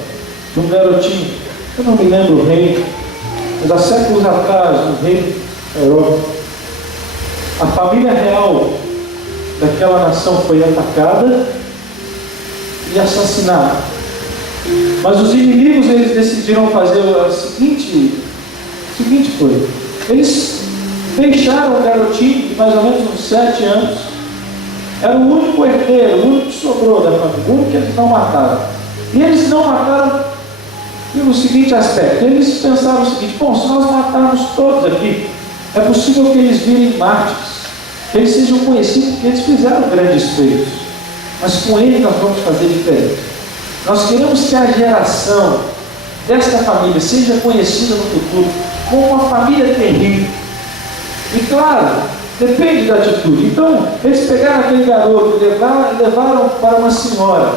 de um garotinho, eu não me lembro o rei, mas há séculos atrás, no reino da Europa, a família real daquela nação foi atacada e assassinada. Mas os inimigos, eles decidiram fazer a seguinte coisa. Eles deixaram o garotinho de mais ou menos uns 7 anos. Era o único herdeiro, o único que sobrou da família, o único que eles não mataram. E eles não mataram pelo seguinte aspecto. Eles pensaram o seguinte: bom, se nós matarmos todos aqui, é possível que eles virem mártires, que eles sejam conhecidos, porque eles fizeram grandes feitos. Mas com ele nós vamos fazer diferente. Nós queremos que a geração desta família seja conhecida no futuro como uma família terrível. E claro, depende da atitude. Então, eles pegaram aquele garoto e levaram para uma senhora.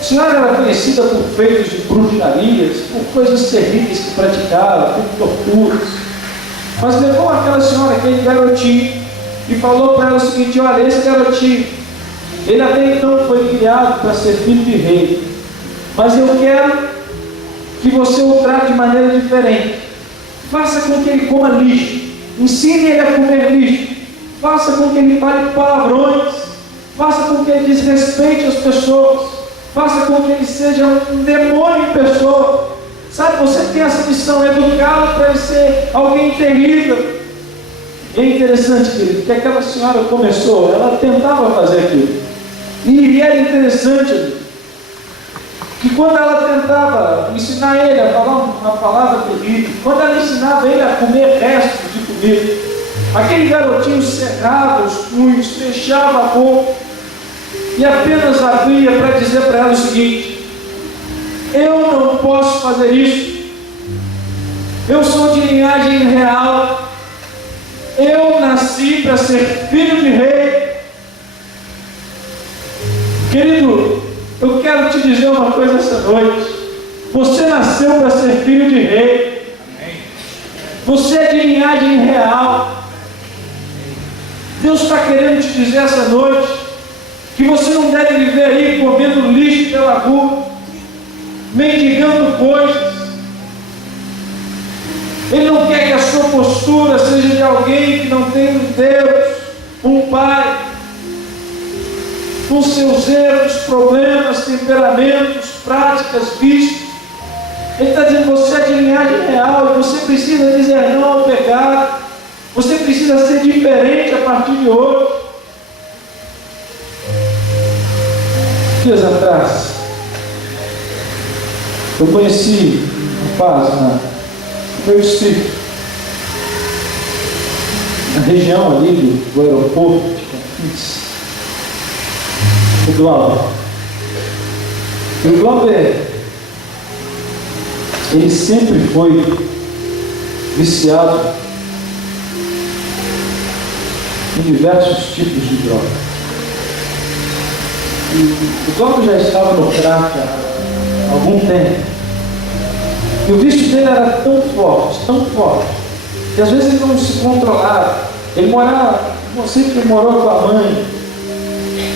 A senhora era conhecida por feitos de bruxarias, por coisas terríveis que praticava, por torturas. Mas levou aquela senhora, aquele garotinho, e falou para ela o seguinte: olha, esse garotinho, ele até então foi criado para ser filho de rei, mas eu quero que você o trate de maneira diferente. Faça com que ele coma lixo, ensine ele a comer lixo, faça com que ele fale palavrões, faça com que ele desrespeite as pessoas, faça com que ele seja um demônio em pessoa. Sabe, você tem essa missão, educá-lo para ele ser alguém terrível. E é interessante, querido, que aquela senhora começou, ela tentava fazer aquilo. E era interessante que quando ela tentava ensinar ele a falar uma palavra terrível, quando ela ensinava ele a comer restos de comida, aquele garotinho cerrava os punhos, fechava a boca e apenas abria para dizer para ela o seguinte: eu não posso fazer isso, eu sou de linhagem real, eu nasci para ser filho de rei. Querido, eu quero te dizer uma coisa essa noite: você nasceu para ser filho de rei. Você é de linhagem real. Deus está querendo te dizer essa noite que você não deve viver aí comendo lixo pela rua, mendigando coisas. Ele não quer que a sua postura seja de alguém que não tem um Deus, um Pai, com seus erros, problemas, temperamentos, práticas, vícios. Ele está dizendo: você é de linhagem real e você precisa dizer não ao pecado. Você precisa ser diferente a partir de hoje. Dias atrás, eu conheci um rapaz no meu distrito, na região ali do aeroporto de Confins, o Glauber. E o Glauber, ele sempre foi viciado em diversos tipos de droga. E o Glauber já estava no crack há algum tempo. E o vício dele era tão forte, que às vezes ele não se controlava. Ele sempre morou com a mãe.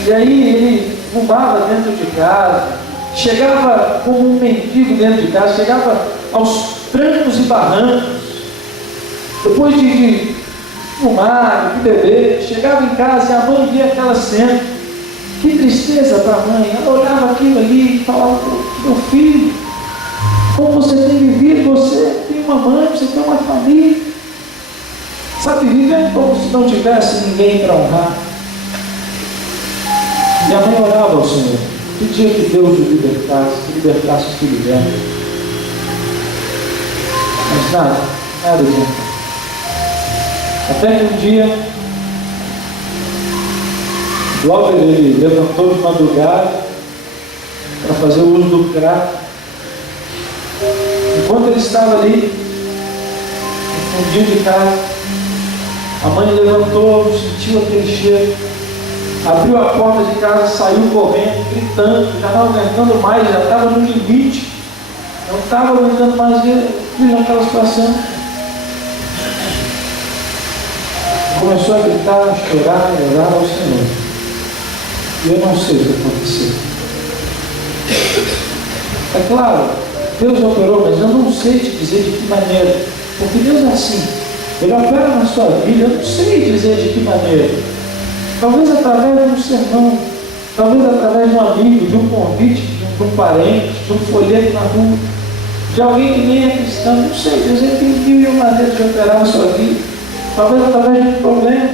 E aí ele fumava dentro de casa, chegava como um mendigo dentro de casa, chegava aos trancos e barrancos, depois de fumar, de beber, chegava em casa e a mãe via aquela cena. Que tristeza para a mãe. Ela olhava aquilo ali e falava: meu filho, como você tem vivido, você tem uma mãe, você tem uma família, sabe, vivendo como se não tivesse ninguém para honrar. E a mãe orava ao Senhor, pedia que Deus o libertasse o filho dela. Mas nada adianta. Até que um dia, logo ele levantou de madrugada para fazer o uso do crack. Enquanto ele estava ali, escondido de casa, a mãe levantou, sentiu aquele cheiro, abriu a porta de casa, saiu correndo, gritando, já não aguentando mais, já estava no limite, não estava aguentando mais ver aquela situação. Começou a gritar, a chorar, a orar ao Senhor. E eu não sei o que aconteceu. É claro, Deus operou, mas eu não sei te dizer de que maneira. Porque Deus é assim. Ele opera na sua vida, eu não sei dizer de que maneira. Talvez através de um sermão, talvez através de um amigo, de um convite, de um parente, de um folheto na rua, de alguém que nem é cristão, não sei. Deus tem mil e uma maneiras de operar na sua vida. Talvez através de um problema.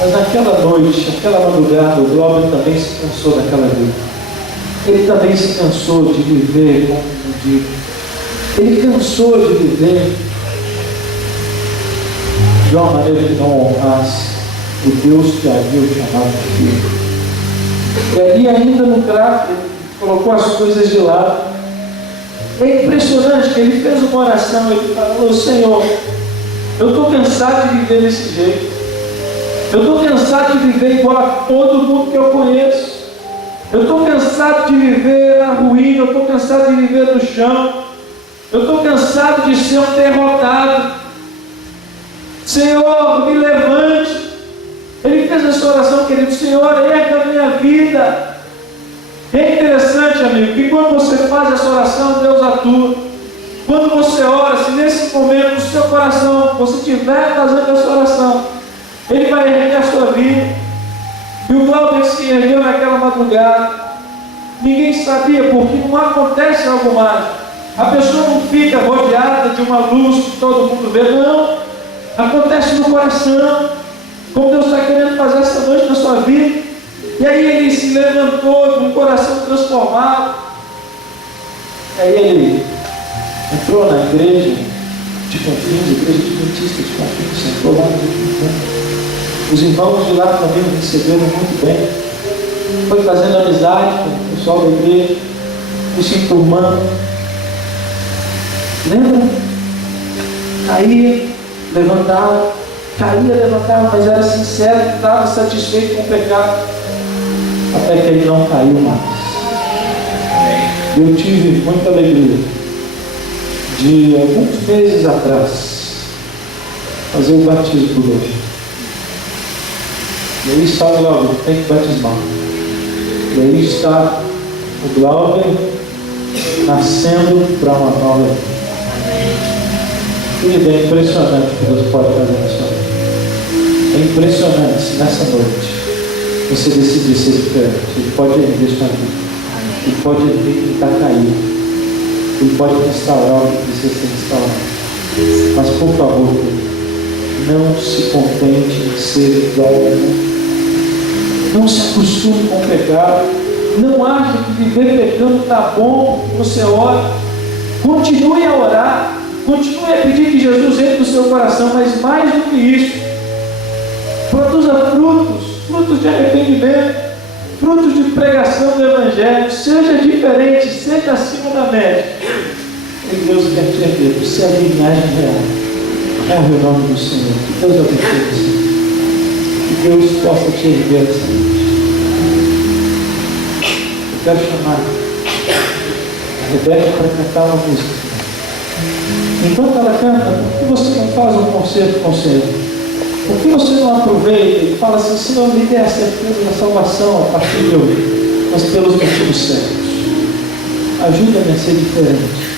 Mas naquela noite, naquela madrugada, o Glauber também se cansou daquela vida. Ele também se cansou de viver como um mendigo. Ele cansou de viver de uma maneira que não honrasse o Deus que havia o chamado de filho. E ali ainda no crack, ele colocou as coisas de lado. É impressionante que ele fez uma oração, ele falou: Senhor, eu estou cansado de viver desse jeito. Eu estou cansado de viver igual a todo mundo que eu conheço. Eu estou cansado de viver na ruína. Eu estou cansado de viver no chão. Eu estou cansado de ser um derrotado. Senhor, me levante. Ele fez essa oração, querido. Senhor, erga a minha vida. É interessante, amigo, que quando você faz essa oração, Deus atua. Quando você ora, se nesse momento no seu coração você estiver fazendo essa oração, Ele vai erguer a sua vida. E o Glauber se ergueu naquela madrugada. Ninguém sabia, porque não acontece algo mágico. A pessoa não fica rodeada de uma luz que todo mundo vê, não. Acontece no coração, como Deus está querendo fazer essa noite na sua vida. E aí ele se levantou com o coração transformado. E aí ele entrou na igreja de Confins, igreja adventista de Confins, entrou lá no Confins. Os irmãos de lá também o receberam muito bem. Foi fazendo amizade com o pessoal da igreja, foi se enturmando. Lembra? Caía, levantava, mas era sincero, estava satisfeito com o pecado, até que ele não caiu mais. Eu tive muita alegria de alguns meses atrás fazer o batismo do hoje. E aí está o Glauber, tem que batismar. E aí está o Glauber nascendo para uma nova vida. Querido, é impressionante o que Deus pode fazer na sua vida. É impressionante se nessa noite você decidir ser diferente. Ele pode erguer sua vida. Ele pode erguer quem está caído. Ele pode restaurar o que precisa ser restaurado. Mas por favor, não se contente em ser igual ao mundo. Não se acostume com o pecado. Não ache que viver pecando está bom, você ora. Continue a orar. Continue a pedir que Jesus entre no seu coração, mas mais do que isso, produza frutos de arrependimento, frutos de pregação do Evangelho. Seja diferente, seja acima da média. E Deus quer te erguer, você é a linhagem real. Honre o nome do Senhor. Que Deus abençoe você. Que Deus possa te erguer essa noite. Eu quero chamar a Rebeca para cantar uma música. Enquanto ela canta, por que você não faz um concerto com o Senhor? Por que você não aproveita e fala assim: Senhor, me dê a certeza da salvação a partir de hoje? mas pelos motivos certos. Ajuda-me a ser diferente.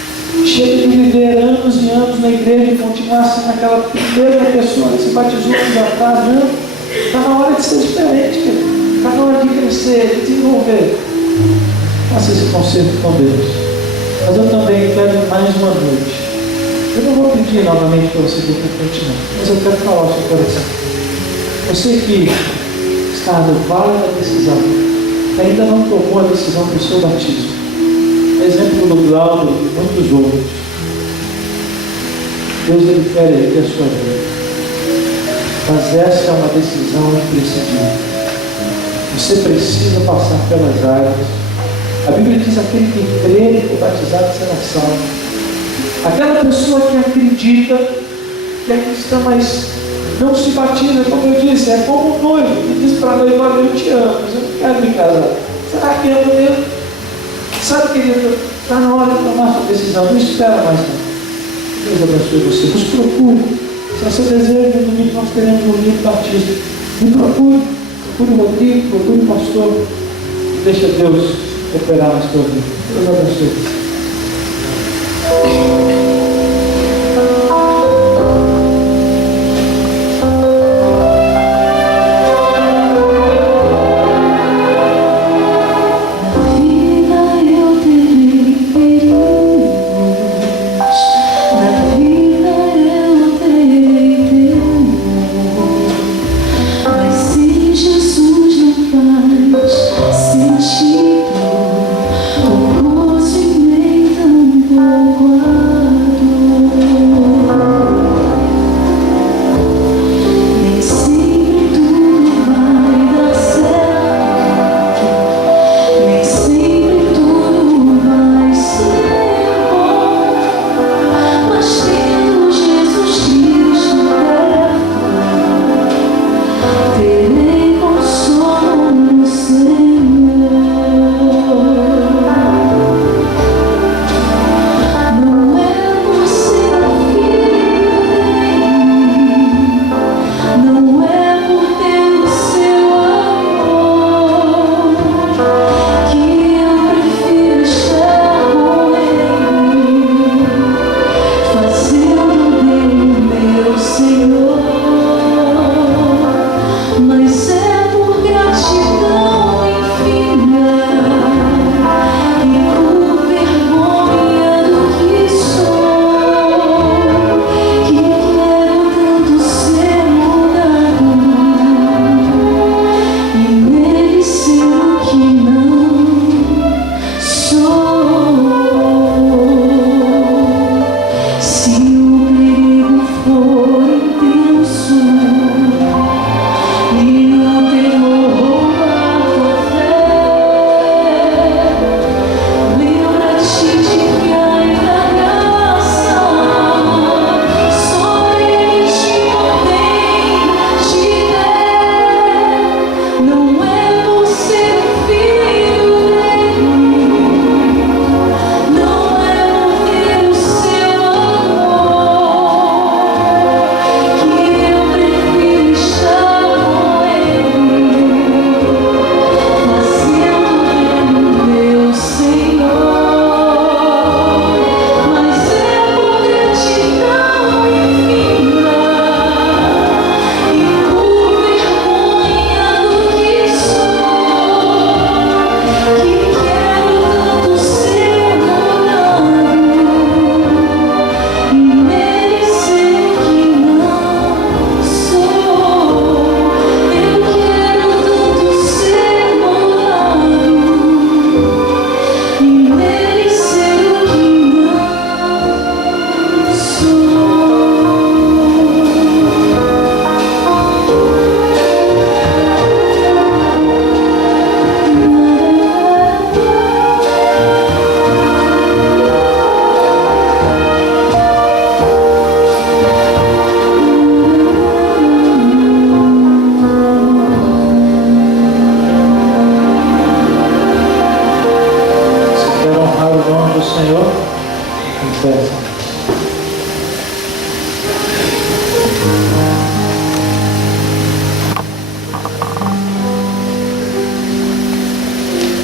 Chega de viver anos e anos na igreja e continuar sendo aquela primeira pessoa que se batizou anos atrás. Não, está na hora de ser diferente, está na hora de crescer, de desenvolver. Faça esse concerto com Deus. Mas eu também quero mais uma noite. Eu não vou pedir novamente para você vir para frente, não, mas eu quero falar ao seu coração. Você que está no vale da decisão, ainda não tomou a decisão para o seu batismo. Exemplo do Glauco e muitos outros. Deus ele quer a sua vida. Mas essa é uma decisão imprescindível. Você precisa passar pelas águas. A Bíblia diz: aquele que crê e for batizado será salvo. Aquela pessoa que acredita que é cristã, mas não se batiza, como eu disse, é como um noivo que diz para a noiva: eu te amo, mas eu não quero me casar. Será que ama mesmo? Sabe, querido, está na hora de tomar sua decisão. Não espera mais não. Deus abençoe você. Nos procure. Se você deseja, no domingo nós teremos um livro batismo. Me procure. Procure o Rodrigo, procure o pastor. Deixa Deus operar na sua vida. Deus abençoe você.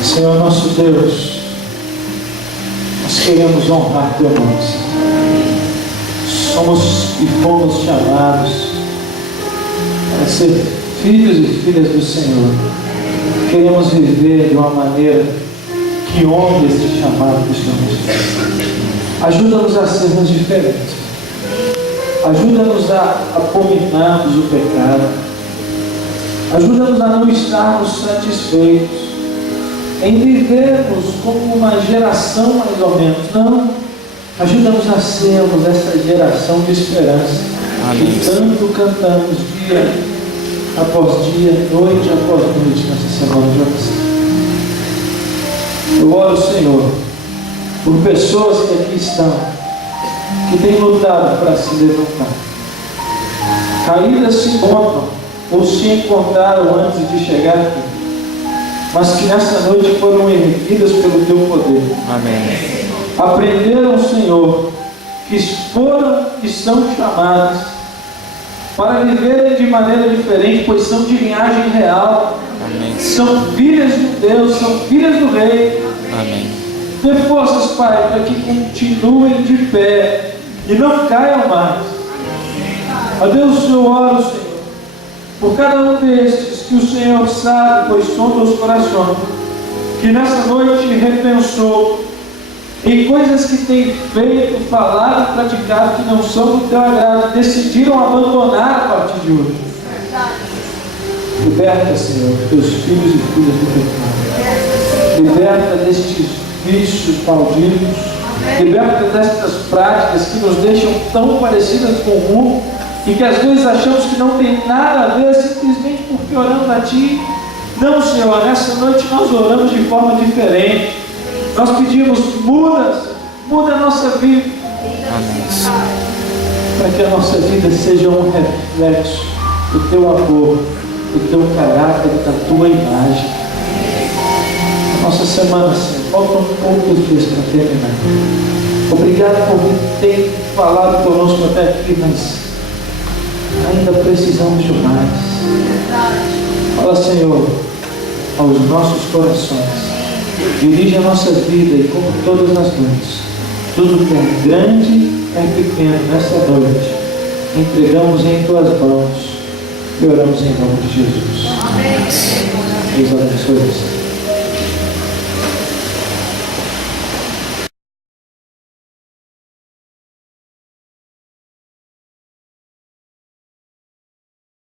Senhor, Deus, nós queremos honrar Teu nome, Senhor. Somos e fomos chamados para ser filhos e filhas do Senhor. Queremos viver de uma maneira que honre esse chamado que estamos fazendo. Ajuda-nos a sermos diferentes. Ajuda-nos a abominarmos o pecado. Ajuda-nos a não estarmos satisfeitos em vivermos como uma geração mais ou menos. Não. Ajuda-nos a sermos essa geração de esperança. Amém. Que tanto cantamos dia após dia, noite após noite nessa semana de oração. Eu oro, Senhor, por pessoas que aqui estão, que têm lutado para se levantar. Caídas se encontram, ou se encontraram antes de chegar aqui, mas que nessa noite foram erguidas pelo Teu poder. Amém. Aprenderam, Senhor, que foram e são chamadas para viverem de maneira diferente, pois são de linhagem real. Amém. São filhas de Deus, são filhas do Rei. Amém. Dê forças, Pai, para que continuem de pé e não caiam mais. A Deus, eu oro, Senhor, por cada um destes que o Senhor sabe, pois sonda os corações, que nessa noite repensou em coisas que tem feito, falado e praticado que não são do Teu agrado, decidiram abandonar a partir de hoje. Liberta, Senhor, Teus filhos e filhas do pecado. Liberta destes vícios malditos. Liberta destas práticas que nos deixam tão parecidas com o mundo e que às vezes achamos que não tem nada a ver simplesmente porque oramos a Ti. Não, Senhor, nessa noite nós oramos de forma diferente. Nós pedimos, muda a nossa vida. Amém. Para que a nossa vida seja um reflexo do Teu amor, do Teu caráter, da Tua imagem. A nossa semana, Senhor, faltam poucos dias para terminar. Obrigado por ter falado conosco até aqui, mas ainda precisamos de mais. Fala, Senhor, aos nossos corações. Dirige a nossa vida e, como todas as noites, tudo que é grande é pequeno nessa noite, entregamos em Tuas mãos e oramos em nome de Jesus. Deus abençoe você.